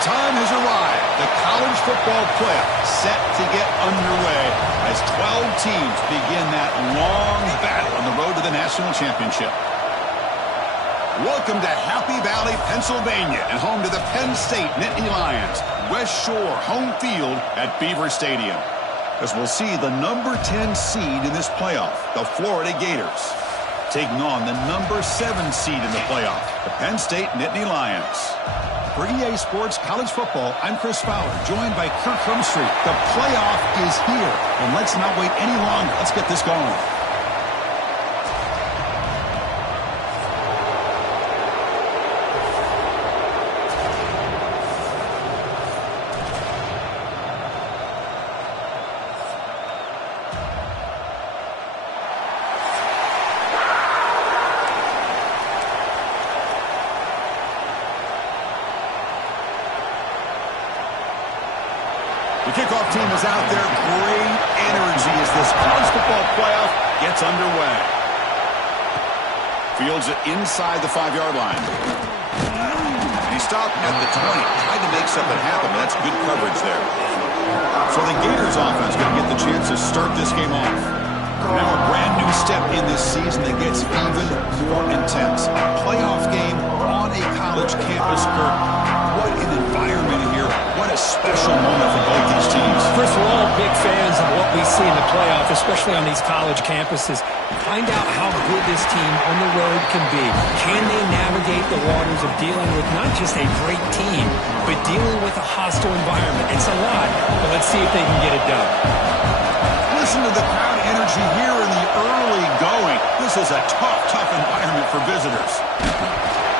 time has arrived. The college football playoff set to get underway as 12 teams begin that long battle on the road to the national championship. Welcome to Happy Valley, Pennsylvania, and home to the Penn State Nittany Lions. West Shore home field at Beaver Stadium. As we'll see the number 10 seed in this playoff, the Florida Gators, taking on the number 7 seed in the playoff, the Penn State Nittany Lions. For EA Sports College Football, I'm Chris Fowler, joined by Kirk Hermstreet. The playoff is here, and let's not wait any longer. Let's get this going. The kickoff team is out there. Great energy as this college football playoff gets underway. Fields it inside the 5-yard line. And he stopped at the 20. Tried to make something happen, but that's good coverage there. So the Gators offense going to get the chance to start this game off. Now a brand new step in this season that gets even more intense. A playoff game on a college campus, Kirk. What an environment here. What a special moment for both these teams. First, we're all big fans of what we see in the playoff, especially on these college campuses. Find out how good this team on the road can be. Can they navigate the waters of dealing with not just a great team, but dealing with a hostile environment? It's a lot, but let's see if they can get it done. Listen to the crowd energy here in the early going. This is a tough environment for visitors.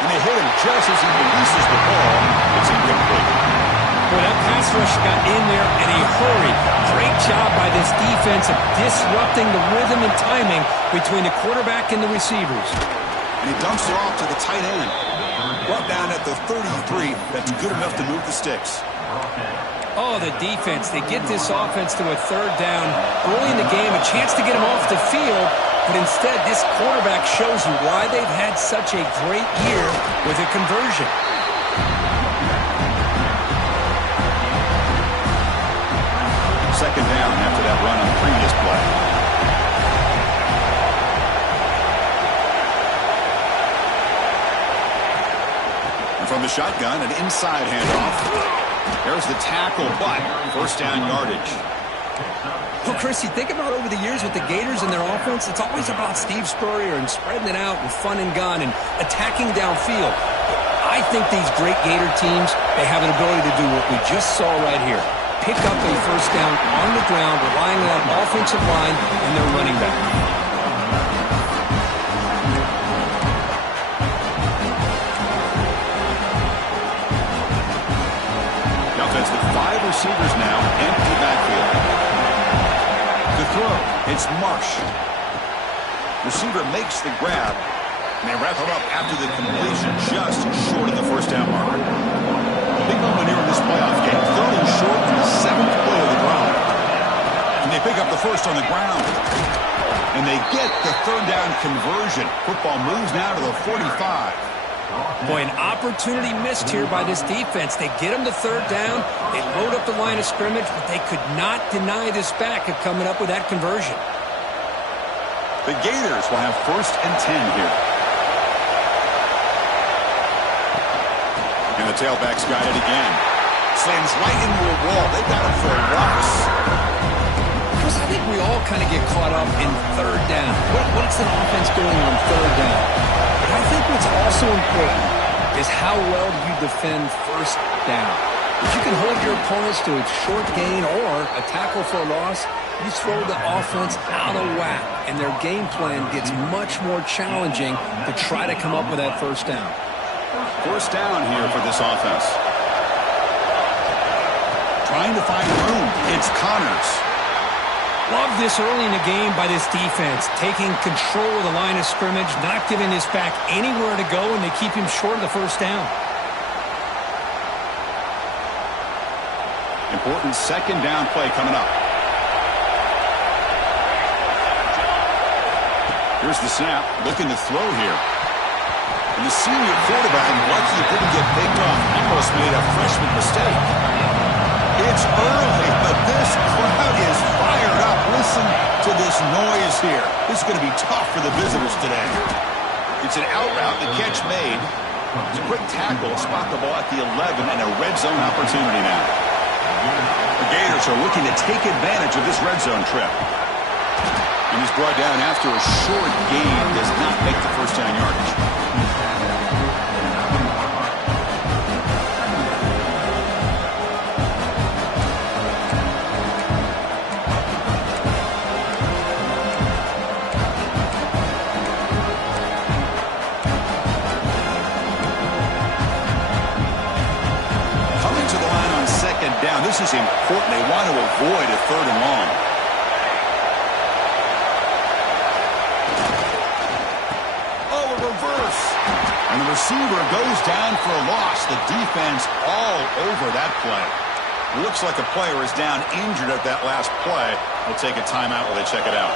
And they hit him just as he releases the ball. It's incomplete. Well, that pass rush got in there in a hurry. Great job by this defense of disrupting the rhythm and timing between the quarterback and the receivers. And he dumps it off to the tight end. Brought down at the 33. That's good enough to move the sticks. Oh, the defense. They get this offense to a third down early in the game, a chance to get him off the field, but instead this quarterback shows you why they've had such a great year with a conversion. Second down after that run on the previous play. And from the shotgun, an inside handoff. There's the tackle, but first down yardage. Well, Chris, you think about over the years with the Gators and their offense, it's always about Steve Spurrier and spreading it out with fun and gun and attacking downfield. I think these great Gator teams, they have an ability to do what we just saw right here. Pick up a first down on the ground, relying on that offensive line and their running back. The offense with 5 receivers now, empty backfield. To throw, it's Marsh. Receiver makes the grab, and they wrap him up after the completion just short of the first down mark. Big moment here in this playoff game. Third and short in the 7th play of the drive. And they pick up the first on the ground. And they get the third down conversion. Football moves now to the 45. Boy, an opportunity missed here by this defense. They get them to third down. They load up the line of scrimmage, but they could not deny this back of coming up with that conversion. The Gators will have first and 10 here. And the tailback's got it again. Slams right into a wall. They got him for a loss. Chris, I think we all kind of get caught up in third down. What's an offense doing on third down? But I think what's also important is how well you defend first down. If you can hold your opponents to a short gain or a tackle for a loss, you throw the offense out of whack, and their game plan gets much more challenging to try to come up with that first down. First down here for this offense. Trying to find room. It's Connors. Love this early in the game by this defense. Taking control of the line of scrimmage, not giving this back anywhere to go, and they keep him short of the first down. Important second down play coming up. Here's the snap. Looking to throw here. And the senior quarterback, lucky it didn't get picked off, almost made a freshman mistake. It's early, but this crowd is fired up. Listen to this noise here. This is going to be tough for the visitors today. It's an out route, the catch made. It's a quick tackle, spot the ball at the 11, and a red zone opportunity now. The Gators are looking to take advantage of this red zone trip. And he's brought down after a short gain, does not make the first down yardage. Coming to the line on second down, this is important. They want to avoid a third and long. And the receiver goes down for a loss. The defense all over that play. It looks like a player is down injured at that last play. We'll take a timeout while they check it out.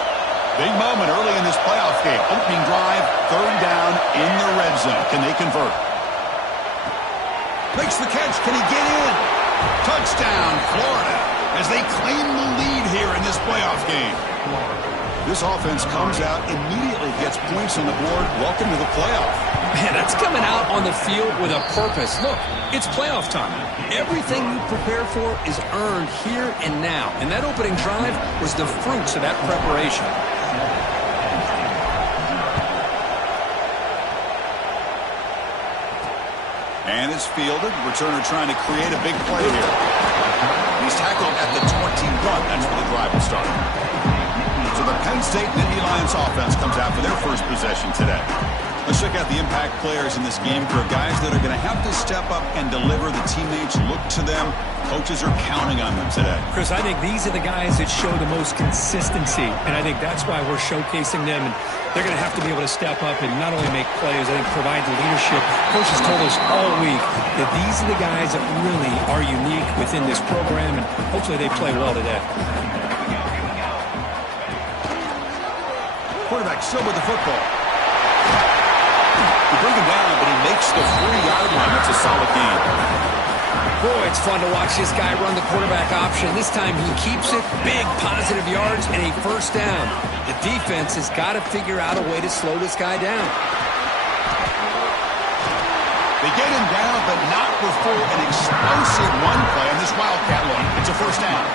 Big moment early in this playoff game. Opening drive, third down in the red zone. Can they convert? Makes the catch. Can he get in? Touchdown, Florida, as they claim the lead here in this playoff game. This offense comes out, immediately gets points on the board. Welcome to the playoff. Man, that's coming out on the field with a purpose. Look, it's playoff time. Everything you prepare for is earned here and now. And that opening drive was the fruits of that preparation. And it's fielded. Returner trying to create a big play here. He's tackled at the 21. That's where the drive will start. So the Penn State Nittany Lions offense comes out for their first possession today. Let's check out the impact players in this game. For guys that are going to have to step up and deliver. The teammates look to them. Coaches are counting on them today. Chris, I think these are the guys that show the most consistency, and I think that's why we're showcasing them. And they're going to have to be able to step up and not only make plays, I think provide the leadership. Coaches told us all week that these are the guys that really are unique within this program, and hopefully they play well today. Quarterback still with the football. They bring him down, but he makes the 3-yard line. That's a solid gain. Boy, it's fun to watch this guy run the quarterback option. This time he keeps it, big positive yards, and a first down. The defense has got to figure out a way to slow this guy down. They get him down, but not before an explosive run play on this Wildcat look. It's a first down.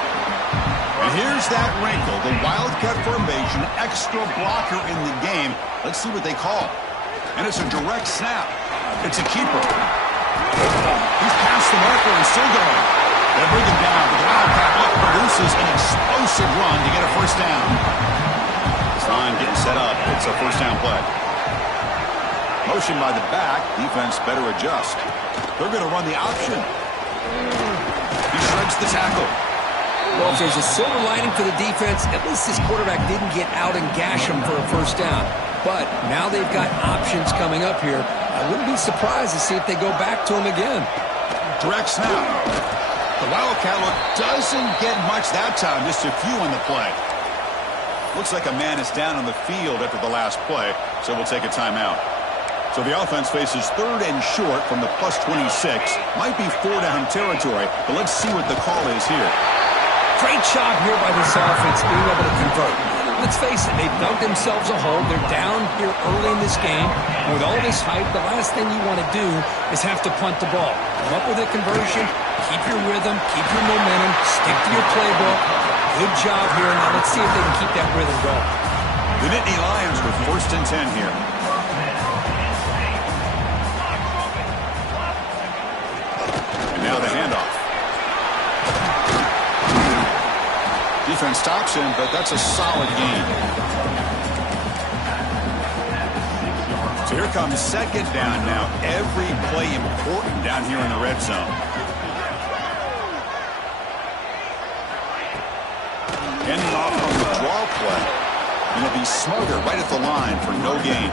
And here's that wrinkle, the Wildcat formation, extra blocker in the game. Let's see what they call. And it's a direct snap. It's a keeper. He's past the marker and still going. They bring him down, but the Wildcat look produces an explosive run to get a first down. This line getting set up. It's a first down play. Motion by the back. Defense better adjust. They're going to run the option. He shreds the tackle. Well, if there's a silver lining for the defense, at least this quarterback didn't get out and gash him for a first down. But now they've got options coming up here. I wouldn't be surprised to see if they go back to him again. Direct snap. The Wildcat look doesn't get much that time, just a few on the play. Looks like a man is down on the field after the last play, so we'll take a timeout. So the offense faces third and short from the plus 26. Might be 4-down territory, but let's see what the call is here. Great job here by this offense being able to convert. Let's face it, they've dug themselves a hole. They're down here early in this game. And with all this hype, the last thing you want to do is have to punt the ball. Come up with a conversion, keep your rhythm, keep your momentum, stick to your playbook. Good job here. Now let's see if they can keep that rhythm going. The Nittany Lions with 1st and 10 here. And now the handoff. Defense stops him, but that's a solid gain. So here comes second down now. Every play important down here in the red zone. Ending off on the draw play. And it'll be Smother right at the line for no gain.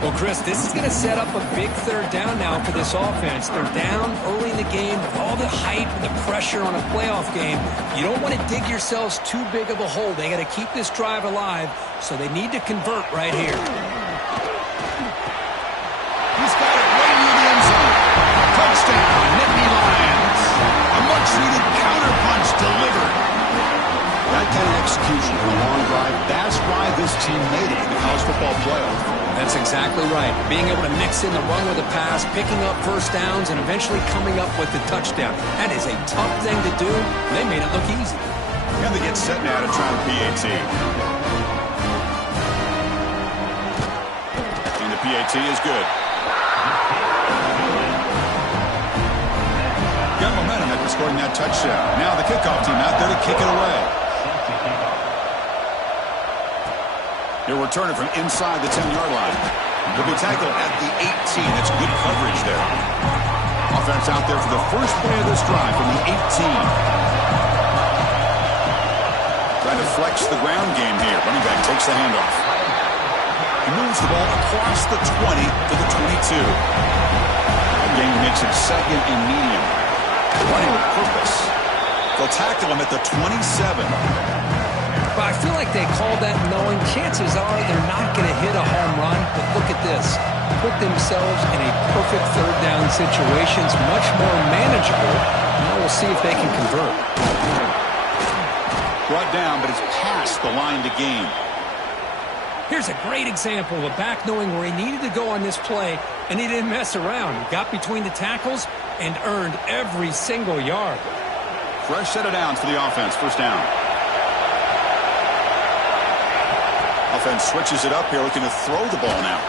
Well, Chris, this is going to set up a big third down now for this offense. They're down early in the game with all the hype and the pressure on a playoff game. You don't want to dig yourselves too big of a hole. They got to keep this drive alive, so they need to convert right here. kind of execution for a long drive. That's why this team made it to the college football playoff. That's exactly right. Being able to mix in the run with a pass, picking up first downs, and eventually coming up with the touchdown. That is a tough thing to do, and they made it look easy. And they get set now to try the PAT. And the PAT is good. Got momentum after scoring that touchdown. Now the kickoff team out there to kick it away. He'll return it from inside the 10-yard line. He'll be tackled at the 18. That's good coverage there. Offense out there for the first play of this drive from the 18. Trying to flex the ground game here. Running back takes the handoff. He moves the ball across the 20 to the 22. That game makes it second and medium. Running with purpose. They'll tackle him at the 27. But I feel like they called that knowing chances are they're not going to hit a home run. But look at this. Put themselves in a perfect third down situation. It's much more manageable. Now we'll see if they can convert. Brought down, but it's past the line to gain. Here's a great example of a back knowing where he needed to go on this play, and he didn't mess around. He got between the tackles and earned every single yard. Fresh set of downs for the offense. First down. Offense switches it up here, looking to throw the ball now.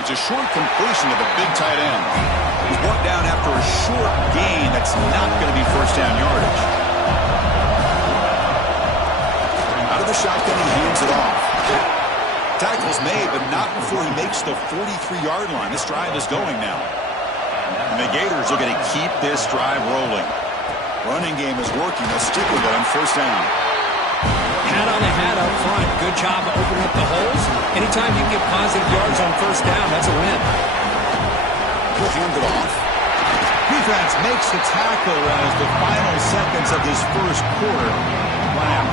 It's a short completion of the big tight end. He's brought down after a short gain. That's not going to be first down yardage. Out of the shotgun, he hands it off. Tackle's made, but not before he makes the 43-yard line. This drive is going now. And the Gators are going to keep this drive rolling. Running game is working. They'll stick with it on first down. Hat on the hat up front. Good job of opening up the holes. Anytime you get positive yards on first down, that's a win. He'll hand it off. Defense makes the tackle as the final seconds of this first quarter run out.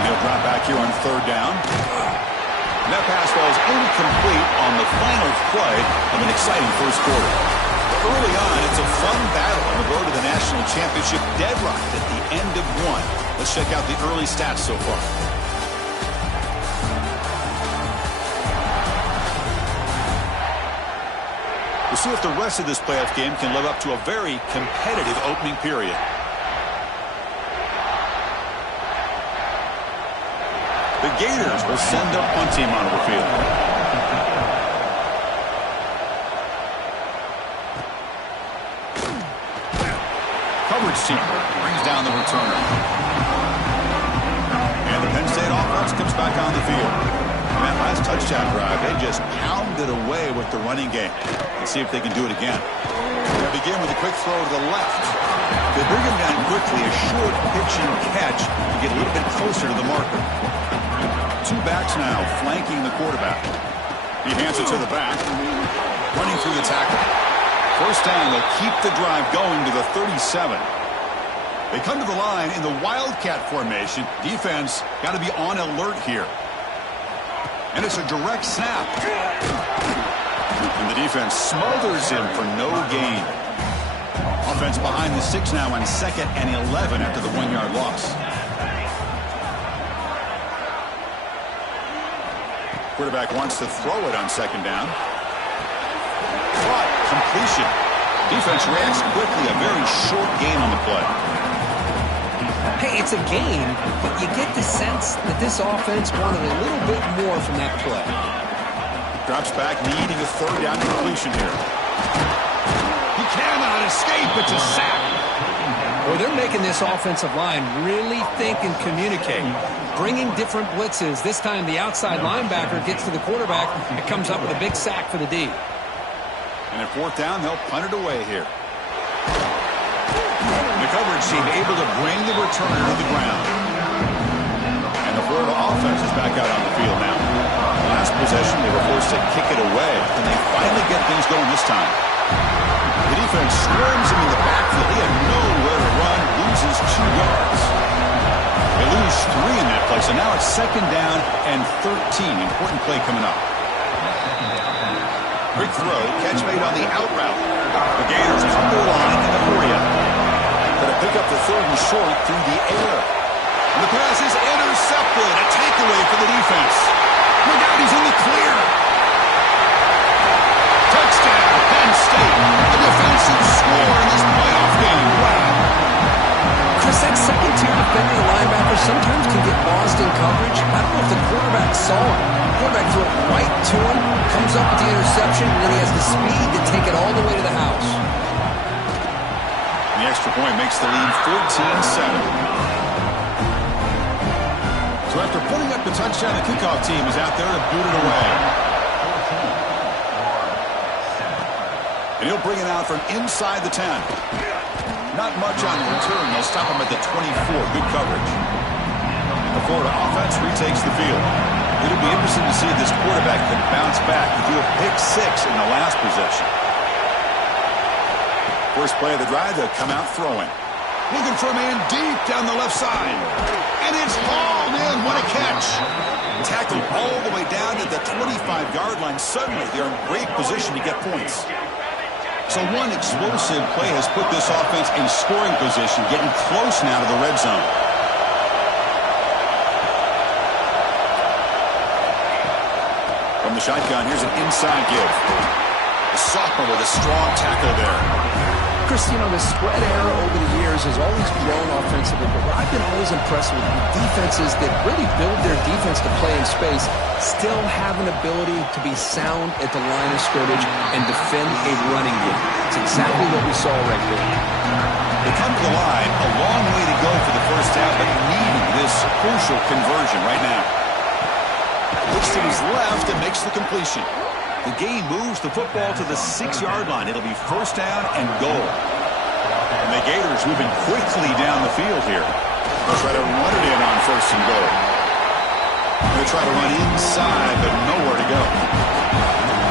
And he'll drop back here on third down. And that pass falls incomplete on the final play of an exciting first quarter. Early on, it's a fun battle on the road to the national championship, deadlocked at the end of one. Let's check out the early stats so far. We'll see if the rest of this playoff game can live up to a very competitive opening period. The Gators will send their punt team onto the field. Coverage team brings down the returner. And the Penn State offense comes back on the field. In that last touchdown drive, they just pounded away with the running game. Let's see if they can do it again. They begin with a quick throw to the left. They bring him down quickly, a short pitch and catch to get a little bit closer to the marker. Two backs now flanking the quarterback. He hands it to the back, running through the tackle. First down, they'll keep the drive going to the 37. They come to the line in the Wildcat formation. Defense got to be on alert here. And it's a direct snap. And the defense smothers him for no gain. Offense behind the 6 now on 2nd and 11 after the 1-yard loss. Quarterback wants to throw it on 2nd down. Caught. Completion. Defense reacts quickly. A very short gain on the play. Hey, it's a gain, but you get the sense that this offense wanted a little bit more from that play. Drops back, needing a 3rd down completion here. He cannot escape. It's a sack. Well, they're making this offensive line really think and communicate. Bringing different blitzes. This time the outside linebacker gets to the quarterback and comes up with a big sack for the D. And at 4th down, they'll punt it away here. The coverage team able to bring the returner to the ground. And the Florida offense is back out on the field now. Last possession, they were forced to kick it away, and they finally get things going this time. The defense swarms him in the backfield. He had nowhere to run, loses 2 yards. They lose 3 in that play, so now it's 2nd down and 13. Important play coming up. Quick throw, catch made on the out route. The Gators come to the line in a hurry short through the air. And the pass is intercepted. A takeaway for the defense. Look out, he's in the clear. Touchdown, Penn State. A defensive score in this playoff game. Wow. Chris, that second-tier defending linebacker sometimes can get lost in coverage. I don't know if the quarterback saw it. The quarterback threw it right to him, comes up with the interception, and then he has the speed to take it all the way to the house. The extra point makes the lead 14-7. So after putting up the touchdown, the kickoff team is out there to boot it away. And he'll bring it out from inside the 10. Not much on the return. They'll stop him at the 24. Good coverage. The Florida offense retakes the field. It'll be interesting to see if this quarterback can bounce back and do a pick 6 in the last possession. First play of the drive, they'll come out throwing. Looking for a man deep down the left side. And it's hauled in. What a catch. Tackled all the way down to the 25-yard line. Suddenly, they're in great position to get points. So one explosive play has put this offense in scoring position, getting close now to the red zone. From the shotgun, here's an inside give. The sophomore with a strong tackle there. Chris, you know, the spread era over the years has always grown offensively, but what I've been always impressed with defenses that really build their defense to play in space still have an ability to be sound at the line of scrimmage and defend a running game. It's exactly what we saw right here. They come to the line, a long way to go for the first down, but needing this crucial conversion right now. Looks to his left and makes the completion. The game moves the football to the 6-yard line. It'll be first down and goal. And the Gators moving quickly down the field here. They'll try to run it in on first and goal. They'll try to run inside, but nowhere to go.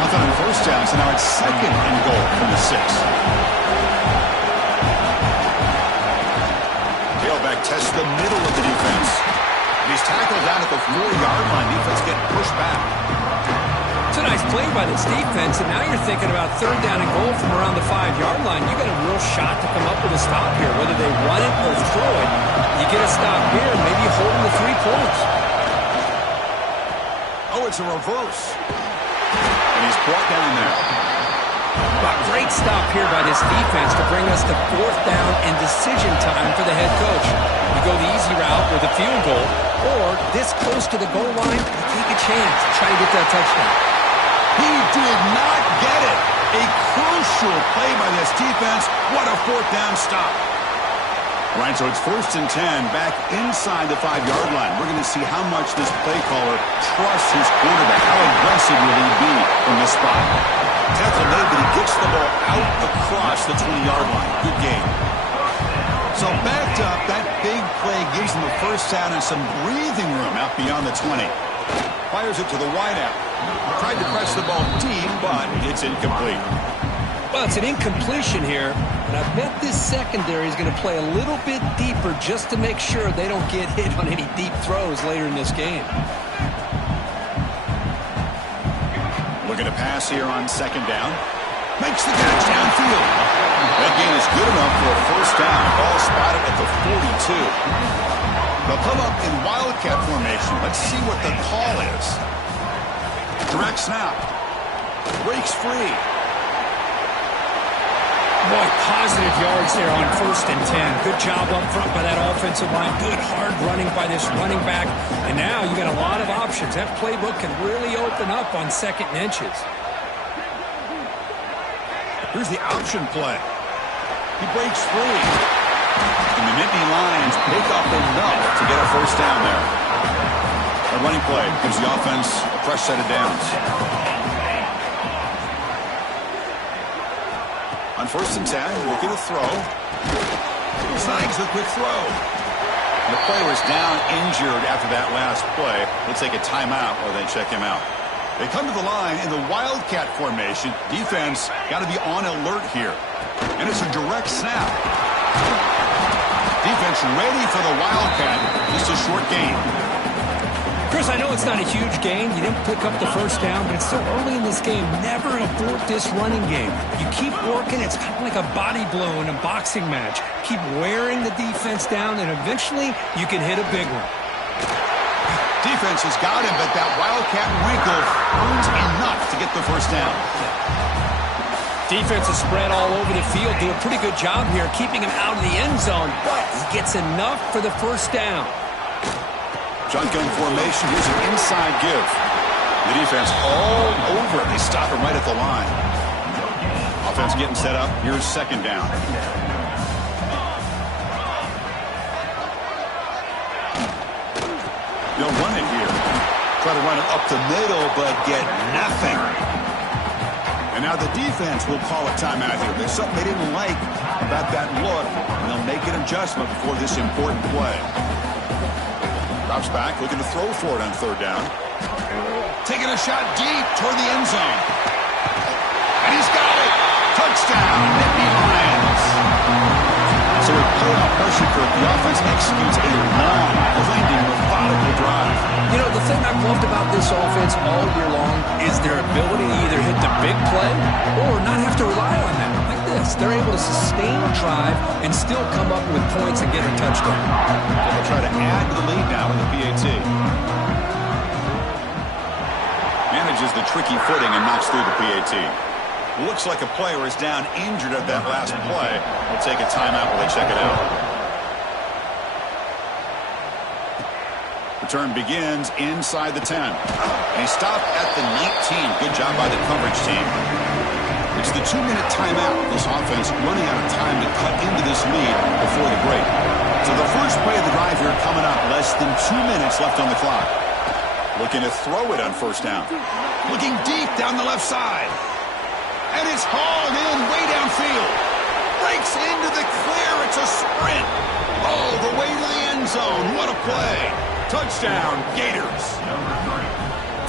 Nothing on first down, so now it's second and goal from the 6. Tailback tests the middle of the defense. And he's tackled down at the 4-yard line. Defense getting pushed back. It's a nice play by this defense, and now you're thinking about third down and goal from around the 5-yard line. You got a real shot to come up with a stop here. Whether they run it or throw it, you get a stop here, and maybe you hold them to 3 points. Oh, it's a reverse. And he's brought down there. A great stop here by this defense to bring us to fourth down and decision time for the head coach. You go the easy route with a field goal, or this close to the goal line, you take a chance to try to get that touchdown. He did not get it. A crucial play by this defense. What a fourth down stop. All right, so it's first and 10 back inside the 5-yard line. We're going to see how much this play caller trusts his quarterback. How aggressive will he be from this spot? Tackle made, but he gets the ball out across the 20-yard line. Good game. So backed up, that big play gives them a first down and some breathing room out beyond the 20. Fires it to the wideout. Tried to press the ball deep, but it's incomplete. Well, it's an incompletion here, and I bet this secondary is going to play a little bit deeper just to make sure they don't get hit on any deep throws later in this game. Looking to pass here on second down. Makes the catch downfield. That gain is good enough for a first down. Ball spotted at the 42. They'll come up in wildcat formation. Let's see what the call is. Direct snap. Breaks free. Boy, positive yards there on first and 10. Good job up front by that offensive line. Good hard running by this running back. And now you got a lot of options. That playbook can really open up on second and inches. Here's the option play. He breaks free. And the Nittany Lions pick up enough to get a first down there. A running play gives the offense a fresh set of downs. On first and 10, looking to throw. Snags the quick throw. The player was down injured after that last play. They'll take a timeout or they check him out. They come to the line in the wildcat formation. Defense got to be on alert here. And it's a direct snap. Defense ready for the wildcat. Just a short gain. Chris, I know it's not a huge gain. You didn't pick up the first down, but it's still early in this game. Never abort this running game. You keep working. It's kind of like a body blow in a boxing match. Keep wearing the defense down, and eventually you can hit a big one. Defense has got him, but that Wildcat wrinkle earns enough to get the first down. Defense is spread all over the field. Do a pretty good job here keeping him out of the end zone, but he gets enough for the first down. Shotgun formation. Here's an inside give. The defense all over it. They stop him right at the line. Offense getting set up. Here's second down. They'll run it here. Try to run it up the middle, but get nothing. And now the defense will call a timeout here. There's something they didn't like about that look, and they'll make an adjustment before this important play. Drops back, looking to throw for it on third down. Taking a shot deep toward the end zone. And he's got it. Touchdown, Nittany Lions. So with playoff pressure curve, the offense executes a long, blending, methodical drive. You know, the thing I've loved about this offense all year long is their ability to either hit the big play or not have to rely on that. Like this, they're able to sustain a drive and still come up with points and get a touchdown. They'll try to add to the lead now in the PAT. Manages the tricky footing and knocks through the PAT. Looks like a player is down injured at that last play. We'll take a timeout while they check it out. Return begins inside the 10. And he stopped at the 19. Good job by the coverage team. It's the 2-minute timeout. This offense running out of time to cut into this lead before the break. So the first play of the drive here coming up. Less than 2 minutes left on the clock. Looking to throw it on first down. Looking deep down the left side. And it's hauled in way downfield. Breaks into the clear. It's a sprint. Oh, the way to the end zone. What a play. Touchdown, Gators.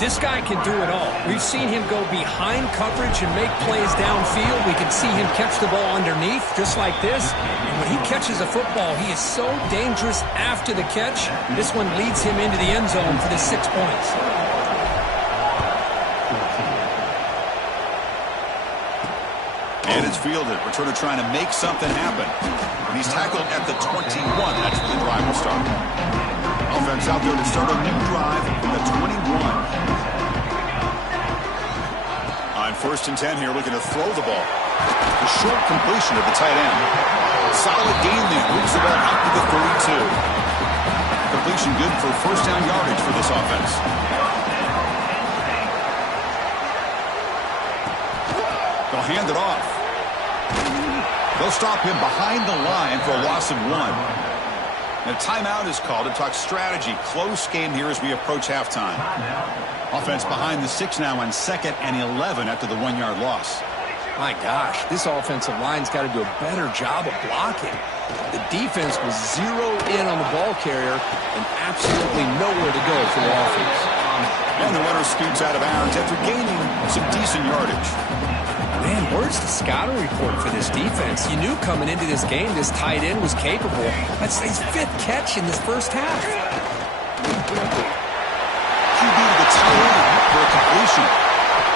This guy can do it all. We've seen him go behind coverage and make plays downfield. We can see him catch the ball underneath, just like this. And when he catches a football, he is so dangerous after the catch. This one leads him into the end zone for the 6 points. And it's fielded. Returner trying to make something happen. And he's tackled at the 21. That's where the drive will start. Offense out there to start a new drive from the 21. On first and 10 here, looking to throw the ball. A short completion of the tight end. Solid gain there. Moves the ball out to the 32. Completion good for first down yardage for this offense. They'll hand it off. They'll stop him behind the line for a loss of 1. And a timeout is called to talk strategy. Close game here as we approach halftime. Offense behind the 6 now on 2nd and 11 after the 1-yard loss. My gosh, this offensive line's got to do a better job of blocking. The defense was zeroed in on the ball carrier and absolutely nowhere to go for the offense. And the runner scoots out of bounds after gaining some decent yardage. Man, where's the scouting report for this defense? You knew coming into this game this tight end was capable. That's his 5th catch in this first half. QB to the tight end for a completion.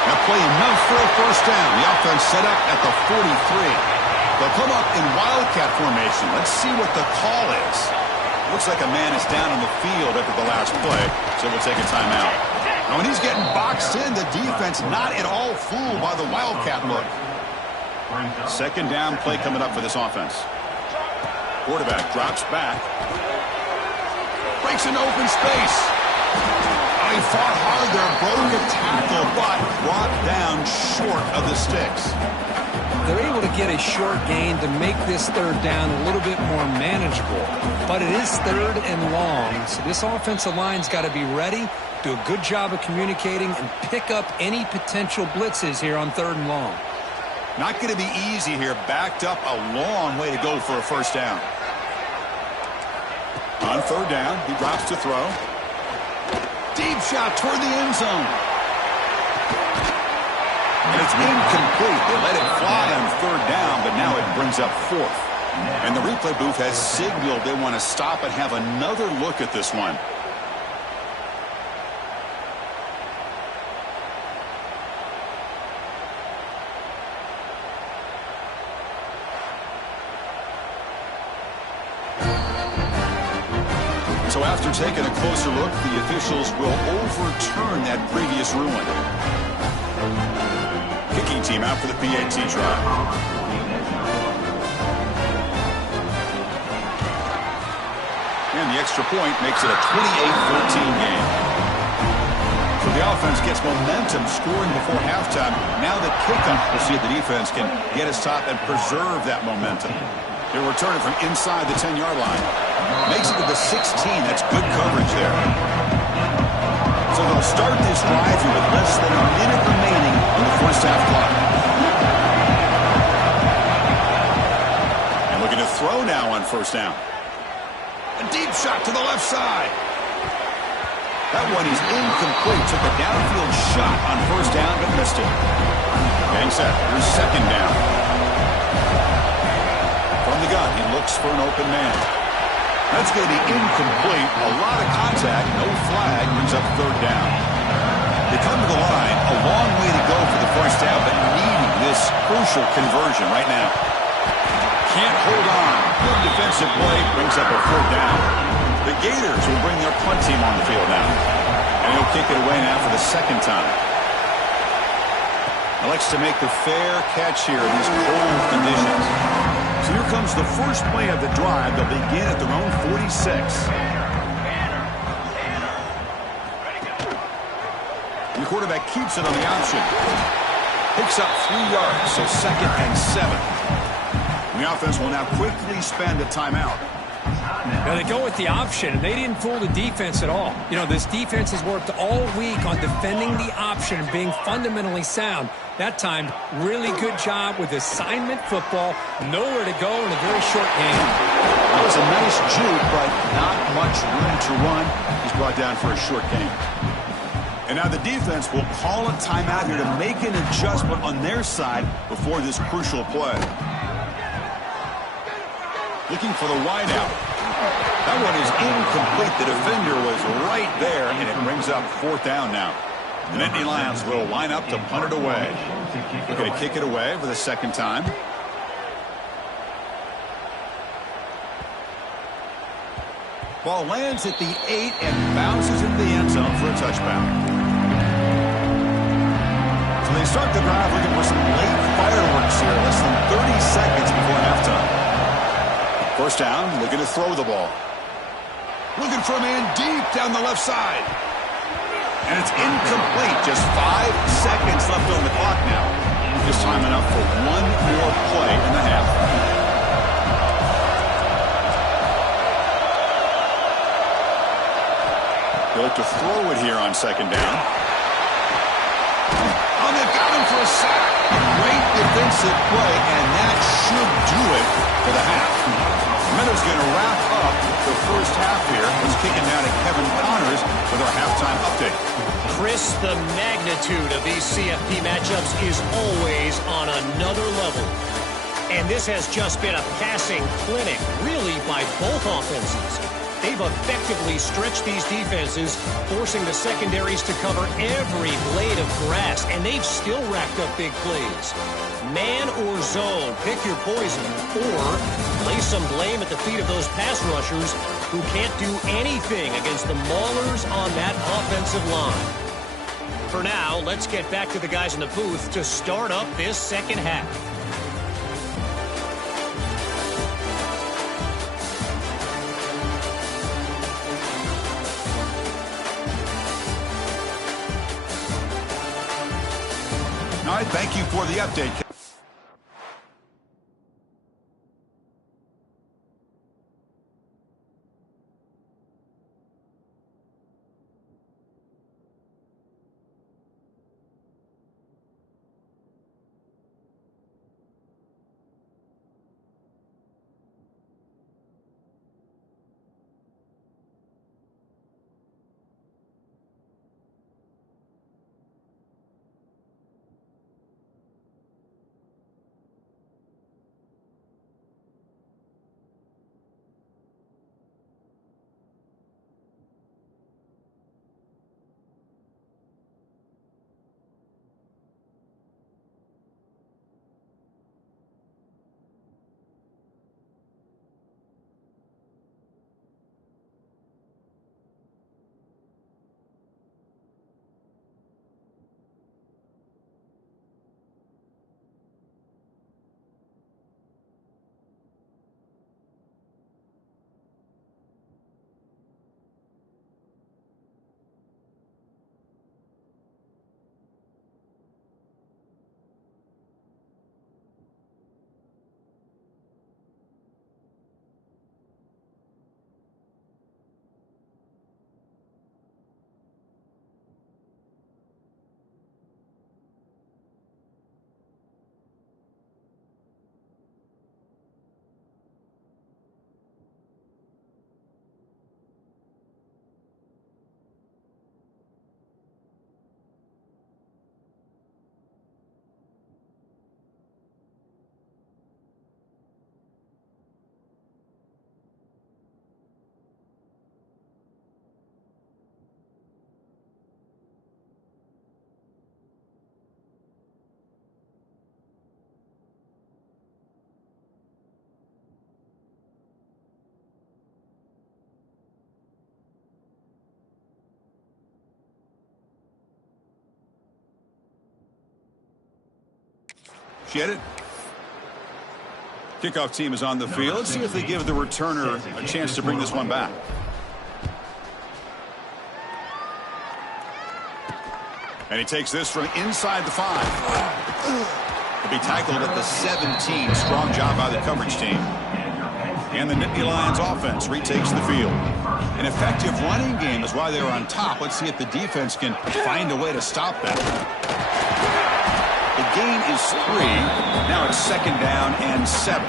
Now play enough for a first down. The offense set up at the 43. They'll come up in Wildcat formation. Let's see what the call is. Looks like a man is down on the field after the last play, so we'll take a timeout. Now, when he's getting boxed in, the defense not at all fooled by the Wildcat look. Second down play coming up for this offense. Quarterback drops back. Breaks into open space. He fought hard there, broke a tackle, but brought down short of the sticks. They're able to get a short gain to make this third down a little bit more manageable. But it is third and long, so this offensive line's got to be ready, do a good job of communicating, and pick up any potential blitzes here on third and long. Not going to be easy here. Backed up a long way to go for a first down. On third down, he drops to throw. Deep shot toward the end zone. And it's incomplete. They let it fly on third down, but now it brings up 4th. And the replay booth has signaled they want to stop and have another look at this one. So after taking a closer look, the officials will overturn that previous ruling. Kicking team out for the PAT try. And the extra point makes it a 28-14 game. So the offense gets momentum scoring before halftime. Now the kickoff, we'll see if the defense can get a stop and preserve that momentum. They'll return it from inside the 10-yard line. Makes it to the 16. That's good coverage there. So they'll start this drive here with less than a minute remaining on the first half clock. And looking to throw now on first down. A deep shot to the left side. That one is incomplete. Took a downfield shot on first down, but missed it. Gang set. Here's second down. From the gun, he looks for an open man. That's going to be incomplete. A lot of contact, no flag, brings up third down. They come to the line, a long way to go for the first down, but needing this crucial conversion right now. Can't hold on. Good defensive play, brings up a third down. The Gators will bring their punt team on the field now. And he'll kick it away now for the second time. Elects to make the fair catch here in these cold conditions. So here comes the first play of the drive. They'll begin at their own 46. The quarterback keeps it on the option. Picks up 3 yards, so 2nd and 7. The offense will now quickly spend a timeout. Now they go with the option, and they didn't fool the defense at all. You know, this defense has worked all week on defending the option and being fundamentally sound. That time, really good job with assignment football. Nowhere to go in a very short game. That was a nice juke, but not much room to run. He's brought down for a short game. And now the defense will call a timeout here to make an adjustment on their side before this crucial play. Looking for the wideout. That one is incomplete. The defender was right there, and it brings up fourth down now. The Nittany Lions will line up to punt it away. We're going to kick it away for the second time. Ball lands at the 8 and bounces into the end zone for a touchdown. So they start the drive looking for some late fireworks here. Less than 30 seconds before halftime. First down, looking to throw the ball. Looking for a man deep down the left side. And it's incomplete. Just 5 seconds left on the clock now. Just time enough for one more play in the half. They look to throw it here on second down. Oh, they've got him for a sack. Great defensive play, and that should do it for the half. Meadows going to wrap up the first half here. Let's kick it down to Kevin Connors with our halftime update. Chris, the magnitude of these CFP matchups is always on another level. And this has just been a passing clinic, really, by both offenses. They've effectively stretched these defenses, forcing the secondaries to cover every blade of grass, and they've still racked up big plays. Man or zone, pick your poison, or lay some blame at the feet of those pass rushers who can't do anything against the maulers on that offensive line. For now, let's get back to the guys in the booth to start up this second half. All right, thank you for the update. Get it? Kickoff team is on the field. Let's see if they give the returner a chance to bring this one back. And he takes this from inside the 5. He'll be tackled at the 17. Strong job by the coverage team. And the Nittany Lions offense retakes the field. An effective running game is why they're on top. Let's see if the defense can find a way to stop that. The gain is 3. Now it's 2nd down and 7.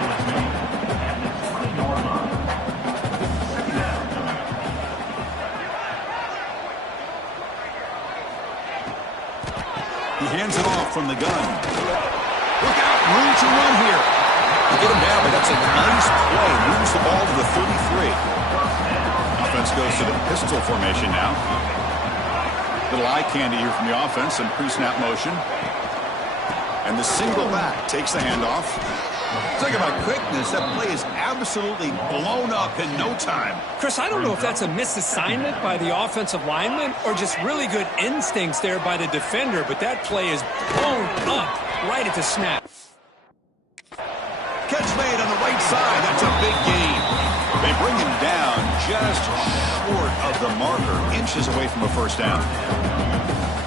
He hands it off from the gun. Look out, room to run here. They get him down, but that's a nice play. Moves the ball to the 33. Offense goes to the pistol formation now. Little eye candy here from the offense and pre-snap motion. And the single back takes the handoff. Talk about quickness. That play is absolutely blown up in no time. Chris, I don't know if that's a misassignment by the offensive lineman or just really good instincts there by the defender, but that play is blown up right at the snap. Catch made on the right side. That's a big gain. They bring him down just short of the marker, inches away from a first down.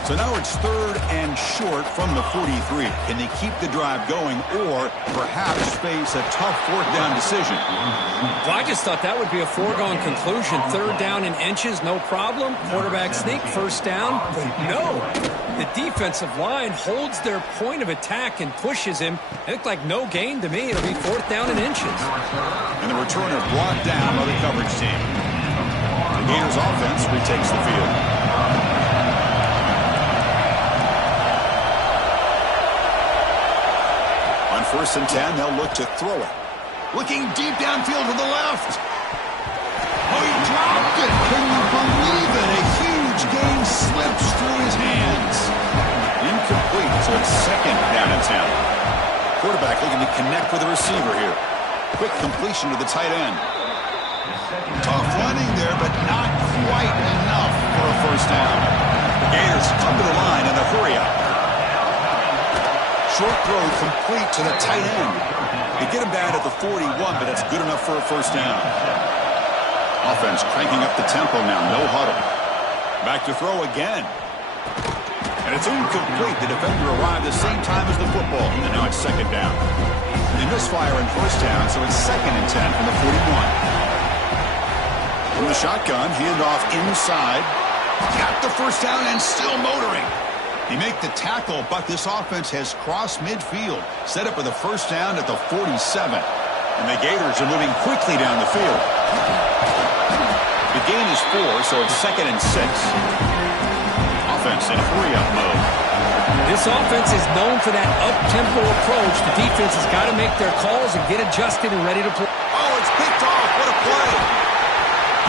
So now it's 3rd and short from the 43. Can they keep the drive going or perhaps face a tough 4th down decision? Well, I just thought that would be a foregone conclusion. 3rd down in inches, no problem. Quarterback sneak, 1st down. But no, the defensive line holds their point of attack and pushes him. It looked like no gain to me. It'll be 4th down in inches. And the returner brought down by the coverage team. The Gators offense retakes the field. On 1st and 10, they'll look to throw it. Looking deep downfield to the left. Oh, he dropped it. Can you believe it? A huge gain slips through his hands. Incomplete, so it's 2nd down and 10. Quarterback looking to connect with the receiver here. Quick completion to the tight end. Tough running there, but not quite enough for a 1st down. The Gators come to the line in a hurry-up. Short throw complete to the tight end. They get him down at the 41, but that's good enough for a 1st down. Offense cranking up the tempo now. No huddle. Back to throw again. And it's incomplete. The defender arrived the same time as the football. And now it's 2nd down. They misfire in 1st down, so it's 2nd and 10 from the 41. From the shotgun, handoff inside. Got the 1st down and still motoring. He make the tackle, but this offense has crossed midfield. Set up with a 1st down at the 47. And the Gators are moving quickly down the field. The gain is 4, so it's 2nd and 6. Offense in hurry-up mode. This offense is known for that up-tempo approach. The defense has got to make their calls and get adjusted and ready to play. Oh, it's picked off. What a play.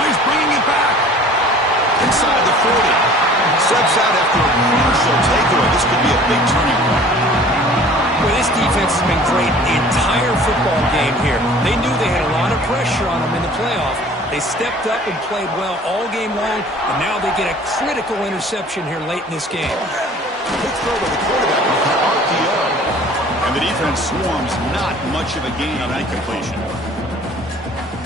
He's bringing it back. Inside the 40. Steps out after a crucial takeaway. This could be a big turning point. Well, this defense has been great the entire football game here. They knew they had a lot of pressure on them in the playoff. They stepped up and played well all game long, and now they get a critical interception here late in this game. Quick throw by the quarterback with the RPO. And the defense swarms not much of a gain on that completion.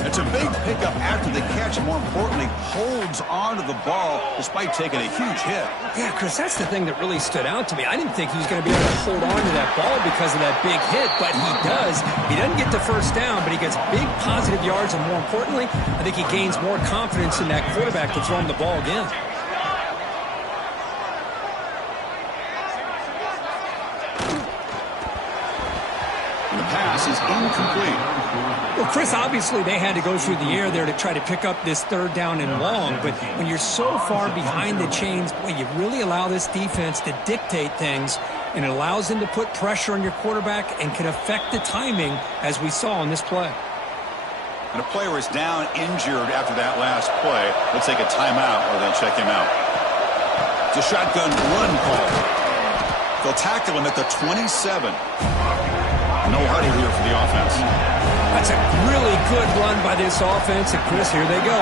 It's a big pickup after the catch, and more importantly, holds on to the ball despite taking a huge hit. Yeah, Chris, that's the thing that really stood out to me. I didn't think he was going to be able to hold on to that ball because of that big hit, but he does. He doesn't get the 1st down, but he gets big positive yards, and more importantly, I think he gains more confidence in that quarterback to throw him the ball again. And the pass is incomplete. Well, Chris, obviously they had to go through the air there to try to pick up this 3rd down and long, but when you're so far behind the chains, boy, you really allow this defense to dictate things, and it allows them to put pressure on your quarterback and can affect the timing, as we saw in this play. And a player is down injured after that last play. They'll take a timeout or they'll check him out. It's a shotgun run call. They'll tackle him at the 27. No huddle here for the offense. That's a really good run by this offense. And, Chris, here they go.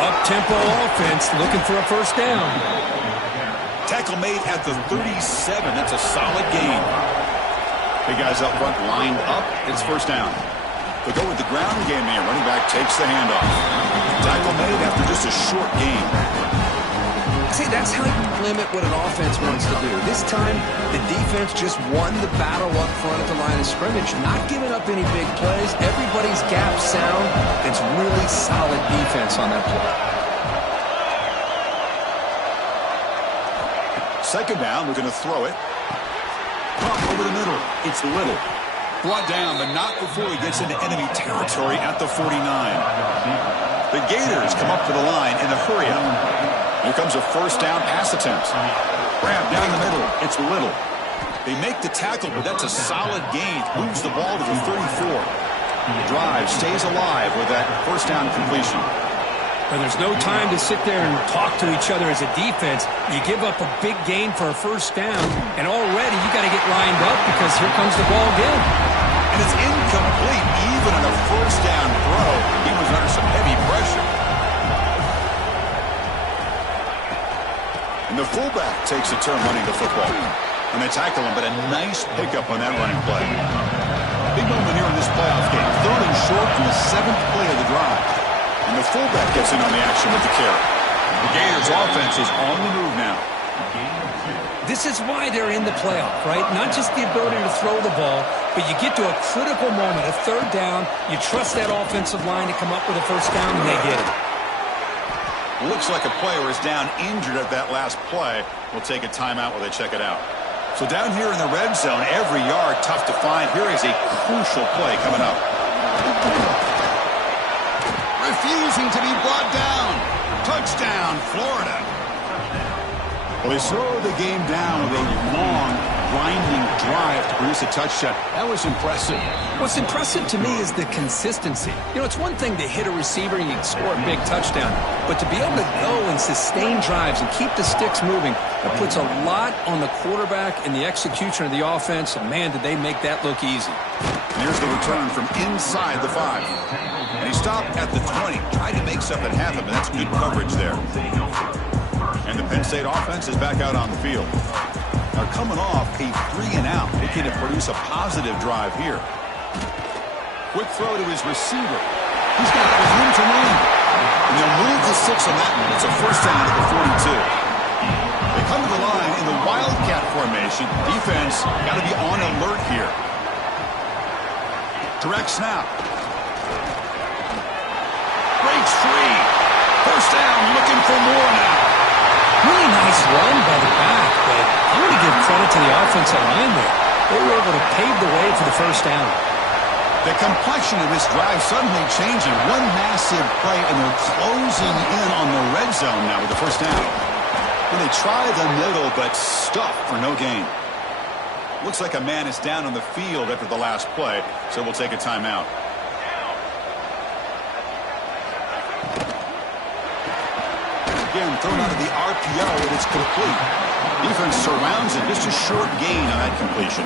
Up-tempo offense looking for a 1st down. Tackle made at the 37. That's a solid gain. Big guys up front lined up. It's first down. They go with the ground game here. Running back takes the handoff. Tackle made after just a short gain. See, that's how you limit what an offense wants to do. This time, the defense just won the battle up front at the line of scrimmage, not giving up any big plays. Everybody's gap sound. It's really solid defense on that play. Second down, we're going to throw it. Pump over the middle. It's Little. Brought down, but not before he gets into enemy territory at the 49. The Gators come up to the line in a hurry-up. Here comes a first down pass attempt. Grab down the middle. It's Little. They make the tackle, but that's a solid gain. Moves the ball to the 34. The drive stays alive with that first down completion. But there's no time to sit there and talk to each other as a defense. You give up a big gain for a first down, and already you got to get lined up because here comes the ball again. And it's incomplete. Even on a first down throw, he was under some heavy pressure. And the fullback takes a turn running the football. And they tackle him, but a nice pickup on that running play. Big moment here in this playoff game. Third and short on the 7th play of the drive. And the fullback gets in on the action with the carry. The Gators offense is on the move now. This is why they're in the playoff, right? Not just the ability to throw the ball, but you get to a critical moment, a third down. You trust that offensive line to come up with a first down, and they get it. Looks like a player is down injured at that last play. We'll take a timeout while they check it out. So down here in the red zone, every yard tough to find. Here is a crucial play coming up. Refusing to be brought down. Touchdown, Florida. Well, they slowed the game down with a long, grinding drive to produce a touchdown. That was impressive. What's impressive to me is the consistency. You know, it's one thing to hit a receiver and you can score a big touchdown, but to be able to go and sustain drives and keep the sticks moving, that puts a lot on the quarterback and the execution of the offense, and man, did they make that look easy. And here's the return from inside the 5. And he stopped at the 20, tried to make something happen, but that's good coverage there. And the Penn State offense is back out on the field. Now coming off a 3-and-out, looking to produce a positive drive here. Quick throw to his receiver. He's got room to run. And they'll move the 6 on that one. It's a first down at the 42. They come to the line in the Wildcat formation. Defense got to be on alert here. Direct snap. Breaks free. First down, looking for more now. Really nice run by the back, but I'm going to give credit to the offensive line there. They were able to pave the way for the first down. The complexion of this drive suddenly changing. One massive play, and they're closing in on the red zone now with the first down. And they try the middle, but stuffed for no gain. Looks like a man is down on the field after the last play, so we'll take a timeout. Again, thrown out of the RPO, and it's complete. Defense surrounds it. Just a short gain on that completion.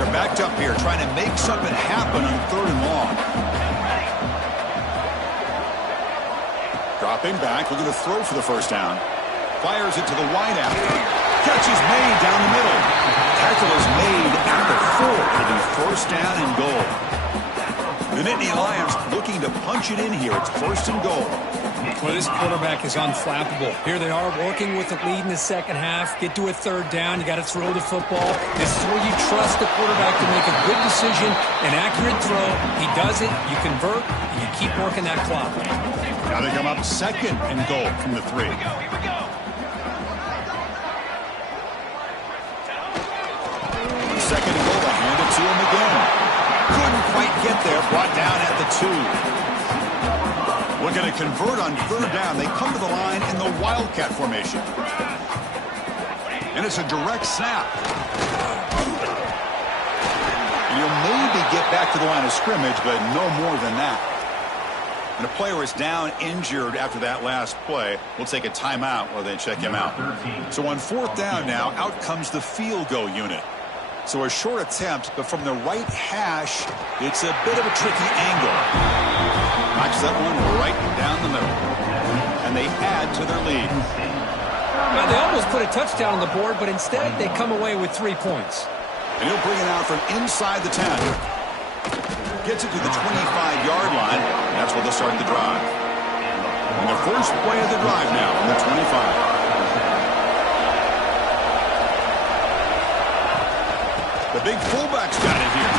They're backed up here, trying to make something happen on 3rd and long. Dropping back, looking to throw for the first down. Fires it to the wideout. Catch is made down the middle. Tackle is made at the 4 for the first down and goal. The Nittany Lions looking to punch it in here. It's 1st and goal. Well, this quarterback is unflappable. Here they are working with the lead in the second half. Get to a 3rd down. You got to throw the football. This is where you trust the quarterback to make a good decision, an accurate throw. He does it. You convert, and you keep working that clock. Now they come up 2nd and goal from the 3. Second and goal. They hand it to him again. Couldn't quite get there. Brought down at the 2. Looking to convert on 3rd down. They come to the line in the Wildcat formation. And it's a direct snap. And you'll maybe get back to the line of scrimmage, but no more than that. And a player is down injured after that last play. We'll take a timeout while they check him out. So on 4th down now, out comes the field goal unit. So a short attempt, but from the right hash, it's a bit of a tricky angle. Knocks that one right down the middle. And they add to their lead. Well, they almost put a touchdown on the board, but instead they come away with 3 points. And he'll bring it out from inside the 10. Gets it to the 25-yard line. And that's where they'll start the drive. And the first play of the drive now on the 25. The big fullback's got it here.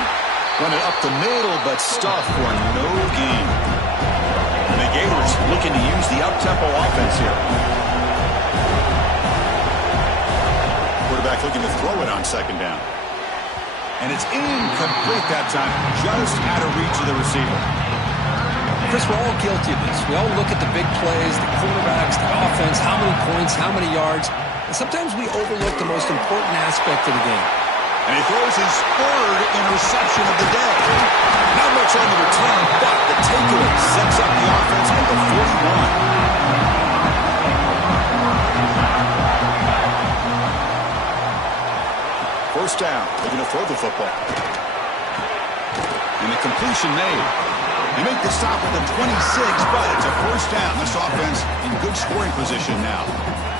Run it up the middle, but stuffed for no gain. And the Gators looking to use the up-tempo offense here. Quarterback looking to throw it on second down. And it's incomplete that time, just out of reach of the receiver. Chris, we're all guilty of this. We all look at the big plays, the quarterbacks, the offense, how many points, how many yards. And sometimes we overlook the most important aspect of the game. And he throws his third interception of the day. Not much on the return, but the takeaway sets up the offense at the 41. First down, looking to throw the football. And the completion made. They make the stop at the 26, but it's a first down. This offense in good scoring position now.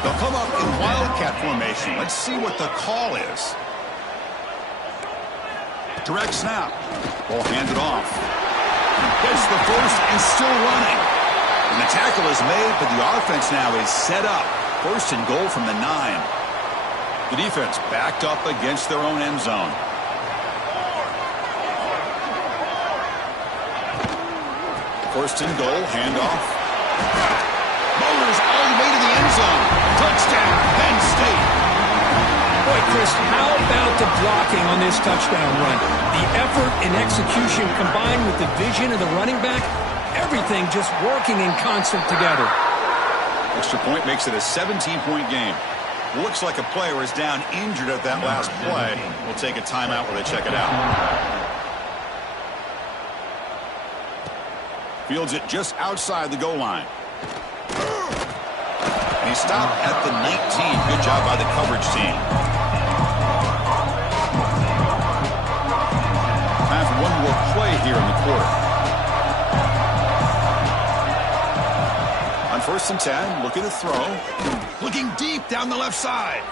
They'll come up in wildcat formation. Let's see what the call is. Direct snap. Ball handed off. Gets the first and still running. And the tackle is made, but the offense now is set up. First and goal from the 9. The defense backed up against their own end zone. First and goal, handoff. Motors all the way to the end zone. Touchdown, Penn State. Boy, Chris, how about the blocking on this touchdown run? The effort and execution combined with the vision of the running back, everything just working in concert together. Extra point makes it a 17-point game. Looks like a player is down injured at that last play. We'll take a timeout while they check it out. Fields it just outside the goal line. And he stopped at the 19. Good job by the coverage team. Time for one more play here in the quarter. On first and 10, looking to throw. Looking deep down the left side.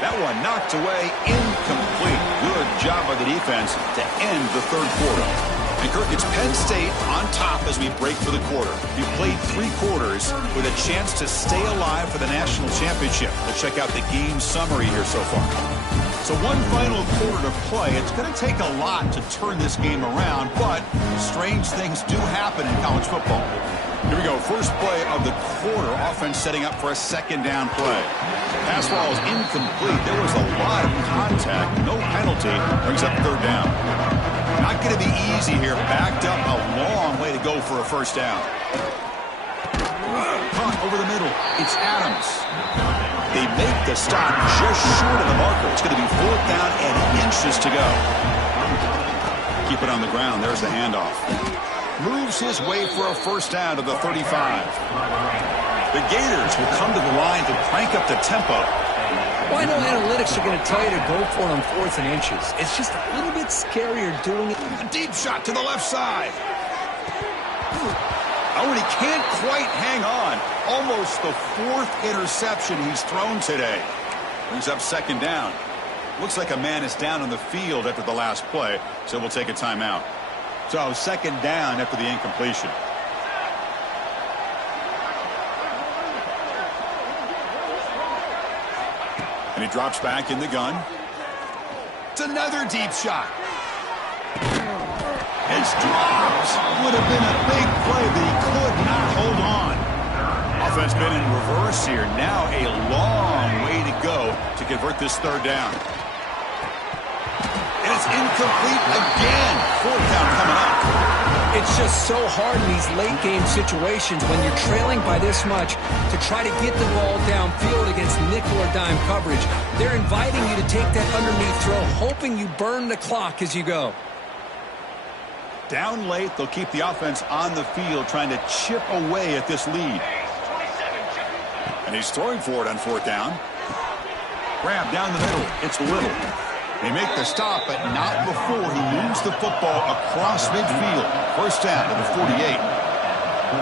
That one knocked away, incomplete. Good job by the defense to end the third quarter. And Kirk, it's Penn State on top as we break for the quarter. You played 3 quarters with a chance to stay alive for the national championship. Let's check out the game summary here so far. So one final quarter to play. It's going to take a lot to turn this game around, but strange things do happen in college football. Here we go. First play of the quarter. Offense setting up for a second down play. Pass ball is incomplete. There was a lot of contact. No penalty. Brings up third down. Not going to be easy here. Backed up a long way to go for a first down. Caught over the middle. It's Adams. They make the stop just short of the marker. It's going to be fourth down and inches to go. Keep it on the ground. There's the handoff. Moves his way for a first down to the 35. The Gators will come to the line to crank up the tempo. Well, I know analytics are going to tell you to go for it on fourth and inches. It's just a little bit scarier doing it. A deep shot to the left side. Oh, and he can't quite hang on. Almost the 4th interception he's thrown today. Brings up second down. Looks like a man is down on the field after the last play, so we'll take a timeout. So second down after the incompletion. And he drops back in the gun. It's another deep shot. It's dropped. Would have been a big play, but he could not hold on. Offense been in reverse here. Now a long way to go to convert this third down. And it's incomplete again. Fourth down coming up. It's just so hard in these late game situations when you're trailing by this much to try to get the ball downfield against nickel or dime coverage. They're inviting you to take that underneath throw, hoping you burn the clock as you go. Down late, they'll keep the offense on the field trying to chip away at this lead. And he's throwing for it on fourth down. Grab down the middle. It's Little. They make the stop, but not before he moves the football across midfield. First down to the 48.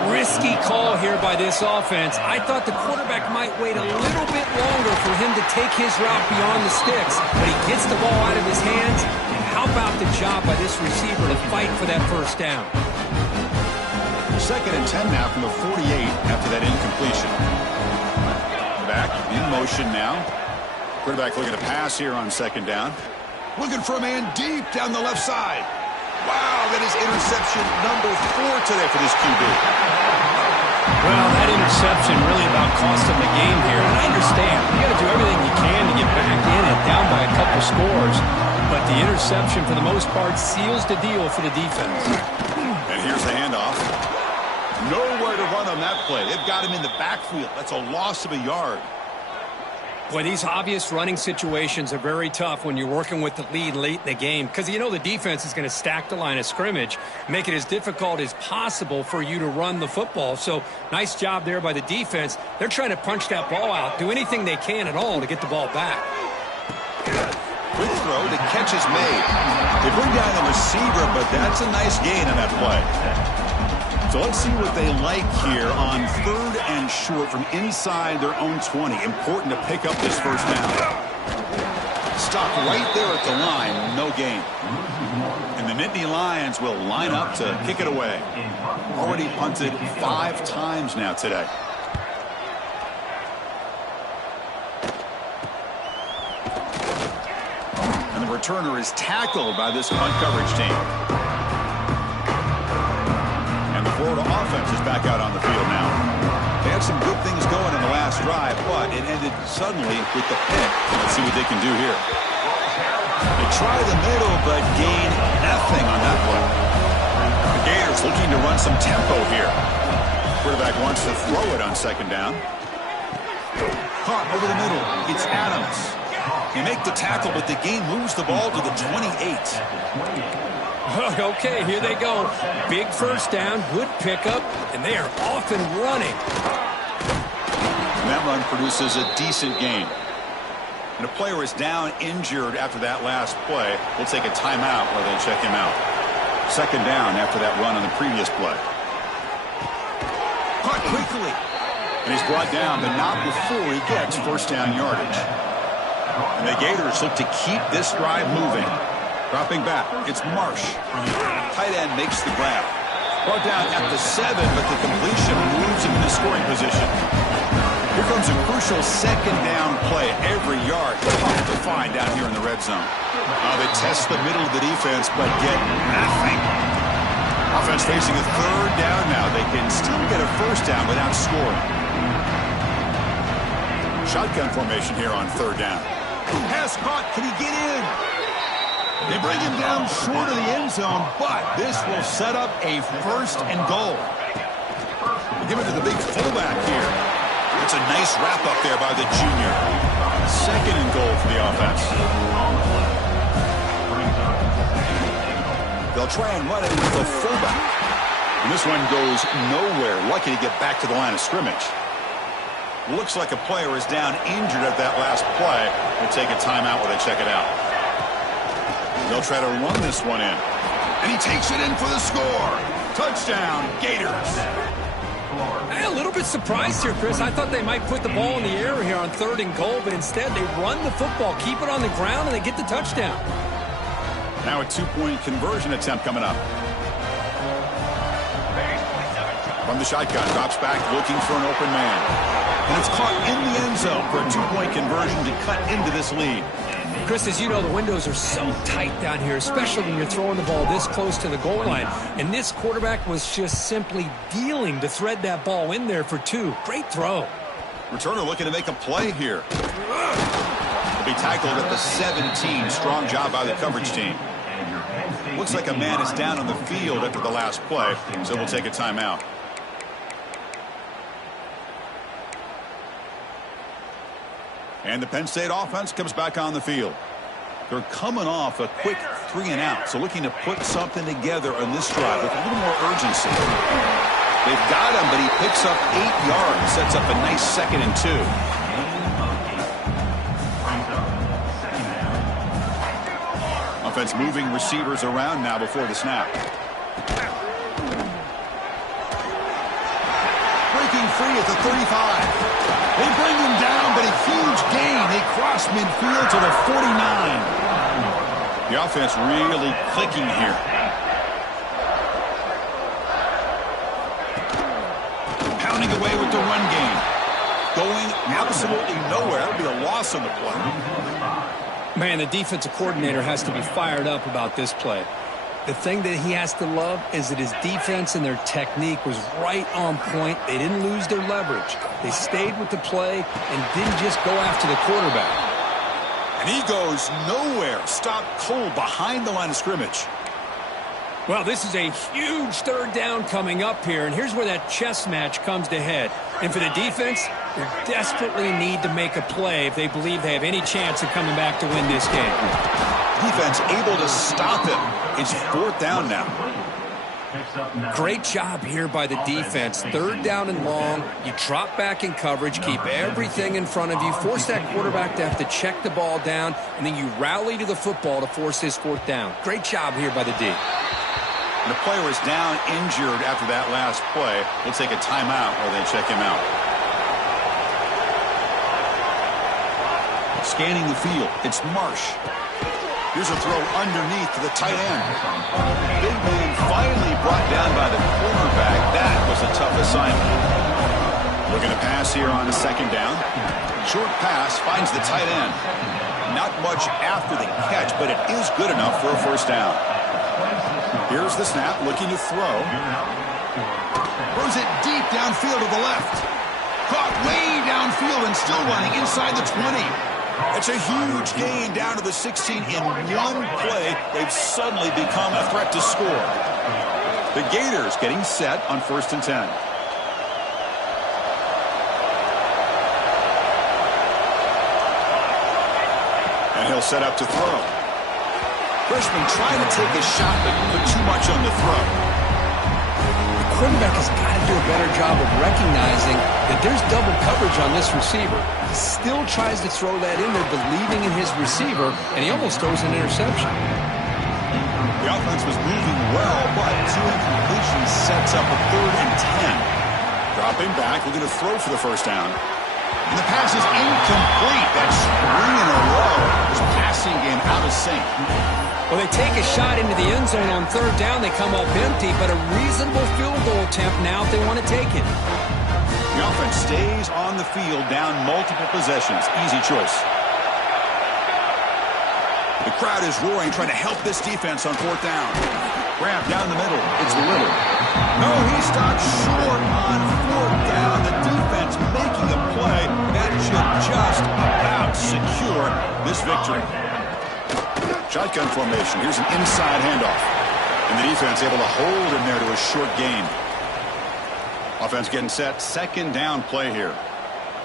Risky call here by this offense. I thought the quarterback might wait a little bit longer for him to take his route beyond the sticks, but he gets the ball out of his hands. And how about the job by this receiver to fight for that first down? 2nd and 10 now from the 48 after that incompletion. Back in motion now. Quarterback looking to pass here on 2nd down. Looking for a man deep down the left side. Wow, that is interception number 4 today for this QB. Well, that interception really about cost him the game here. And I understand. You got to do everything you can to get back in and down by a couple scores. But the interception, for the most part, seals the deal for the defense. And here's the handoff. Nowhere to run on that play. They've got him in the backfield. That's a loss of a yard. Boy, these obvious running situations are very tough when you're working with the lead late in the game because you know the defense is going to stack the line of scrimmage, make it as difficult as possible for you to run the football. So nice job there by the defense. They're trying to punch that ball out, do anything they can at all to get the ball back. Quick throw, the catch is made. They bring down the receiver, but that's a nice gain on that play. So let's see what they like here on 3rd and short from inside their own 20. Important to pick up this first down. Stop right there at the line, no gain. And the Nittany Lions will line up to kick it away. Already punted 5 times now today. And the returner is tackled by this punt coverage team. Florida offense is back out on the field now. They had some good things going in the last drive, but it ended suddenly with the pick. Let's see what they can do here. They try the middle, but gain nothing on that play. The Gators looking to run some tempo here. Quarterback wants to throw it on 2nd down. Caught over the middle. It's Adams. They make the tackle, but the gain moves the ball to the 28. Okay, here they go. Big first down, good pickup, and they are off and running. And that run produces a decent gain. And a player is down injured after that last play. We'll take a timeout while they check him out. 2nd down after that run on the previous play. Caught quickly. And he's brought down, but not before he gets first down yardage. And the Gators look to keep this drive moving. Dropping back, it's Marsh. Tight end makes the grab. Brought down at the 7, but the completion moves him into scoring position. Here comes a crucial 2nd down play. Every yard tough to find down here in the red zone. They test the middle of the defense, but get nothing. Offense facing a 3rd down now. They can still get a first down without scoring. Shotgun formation here on 3rd down. Pass caught. Can he get in? They bring him down short of the end zone, but this will set up a 1st and goal. They give it to the big fullback here. It's a nice wrap-up there by the junior. 2nd and goal for the offense. They'll try and run it with the fullback. And this one goes nowhere. Lucky to get back to the line of scrimmage. Looks like a player is down injured at that last play. We'll take a timeout while they check it out. They'll try to run this one in. And he takes it in for the score. Touchdown, Gators. I'm a little bit surprised here, Chris. I thought they might put the ball in the air here on 3rd and goal, but instead they run the football, keep it on the ground, and they get the touchdown. Now a 2-point conversion attempt coming up. From the shotgun, drops back, looking for an open man. And it's caught in the end zone for a 2-point conversion to cut into this lead. Chris, as you know, the windows are so tight down here, especially when you're throwing the ball this close to the goal line. And this quarterback was just simply dealing to thread that ball in there for 2. Great throw. Returner looking to make a play here. He'll be tackled at the 17. Strong job by the coverage team. Looks like a man is down on the field after the last play, so we'll take a timeout. And the Penn State offense comes back on the field. They're coming off a quick 3-and-out, so looking to put something together on this drive with a little more urgency. They've got him, but he picks up 8 yards, sets up a nice 2nd and 2. Offense moving receivers around now before the snap. 35. They bring him down, but a huge gain. They cross midfield to the 49. The offense really clicking here. Pounding away with the run game. Going absolutely nowhere. It'll be a loss on the play. Man, the defensive coordinator has to be fired up about this play. The thing that he has to love is that his defense and their technique was right on point. They didn't lose their leverage. They stayed with the play and didn't just go after the quarterback. And he goes nowhere. Stopped cold behind the line of scrimmage. Well, this is a huge third down coming up here, and here's where that chess match comes to head. And for the defense, they desperately need to make a play if they believe they have any chance of coming back to win this game. Defense able to stop him. It's fourth down now. Great job here by the defense. Third down and long. You drop back in coverage, keep everything in front of you, force that quarterback to have to check the ball down, and then you rally to the football to force this fourth down. Great job here by the D. And the player is down injured after that last play. We'll take a timeout while they check him out. Scanning the field, it's Marsh. Here's a throw underneath to the tight end. Big man finally brought down by the cornerback. That was a tough assignment. Looking to pass here on a second down. Short pass finds the tight end. Not much after the catch, but it is good enough for a first down. Here's the snap, looking to throw. Throws it deep downfield to the left. Caught way downfield and still running inside the 20. It's a huge gain down to the 16 in one play. They've suddenly become a threat to score. The Gators getting set on 1st and 10. And he'll set up to throw. Freshman trying to take a shot, but put too much on the throw. The quarterback has got to do a better job of recognizing that there's double coverage on this receiver. He still tries to throw that in there, believing in his receiver, and he almost throws an interception. The offense was moving well, but two incompletions sets up a 3rd and 10. Dropping back, looking to throw for the first down. And the pass is incomplete. That's 3 in a row. His passing game out of sync. Well, they take a shot into the end zone on 3rd down. They come up empty, but a reasonable field goal attempt now if they want to take it. The offense stays on the field, down multiple possessions. Easy choice. The crowd is roaring, trying to help this defense on 4th down. Grab down the middle. It's Little. No, he stopped short on 4th down. The defense making a play that should just about secure this victory. Shotgun formation. Here's an inside handoff. And the defense able to hold him there to a short gain. Offense getting set. 2nd down play here.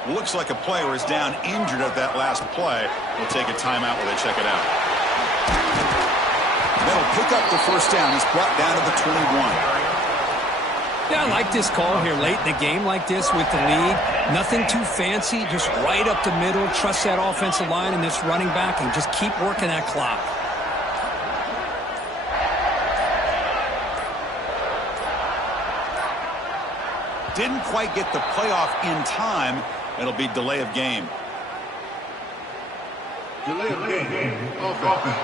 Looks like a player is down injured at that last play. We'll take a timeout while they check it out. That'll pick up the first down. He's brought down to the 21. Yeah, I like this call here late in the game like this with the lead. Nothing too fancy, just right up the middle. Trust that offensive line and this running back and just keep working that clock. Didn't quite get the playoff in time. It'll be delay of game. Delay of game. Offense.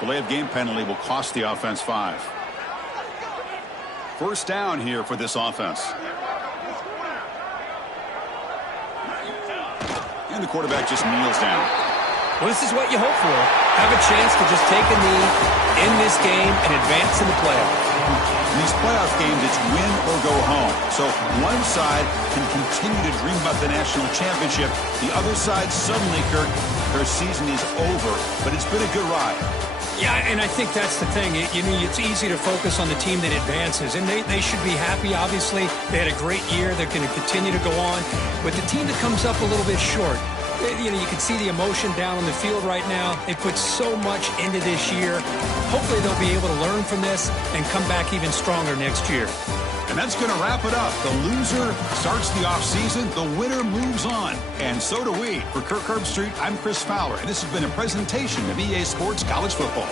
Delay of game penalty will cost the offense 5. First down here for this offense. And the quarterback just kneels down. Well, this is what you hope for. Have a chance to just take a knee in this game and advance in the playoffs. In these playoff games, it's win or go home. So one side can continue to dream about the national championship. The other side suddenly, Kirk, their season is over. But it's been a good ride. Yeah, and I think that's the thing. It's easy to focus on the team that advances, and they should be happy, obviously. They had a great year. They're going to continue to go on. But the team that comes up a little bit short, you can see the emotion down on the field right now. They put so much into this year. Hopefully they'll be able to learn from this and come back even stronger next year. And that's going to wrap it up. The loser starts the offseason. The winner moves on. And so do we. For Kirk Herbstreit, I'm Chris Fowler. And this has been a presentation of EA Sports College Football.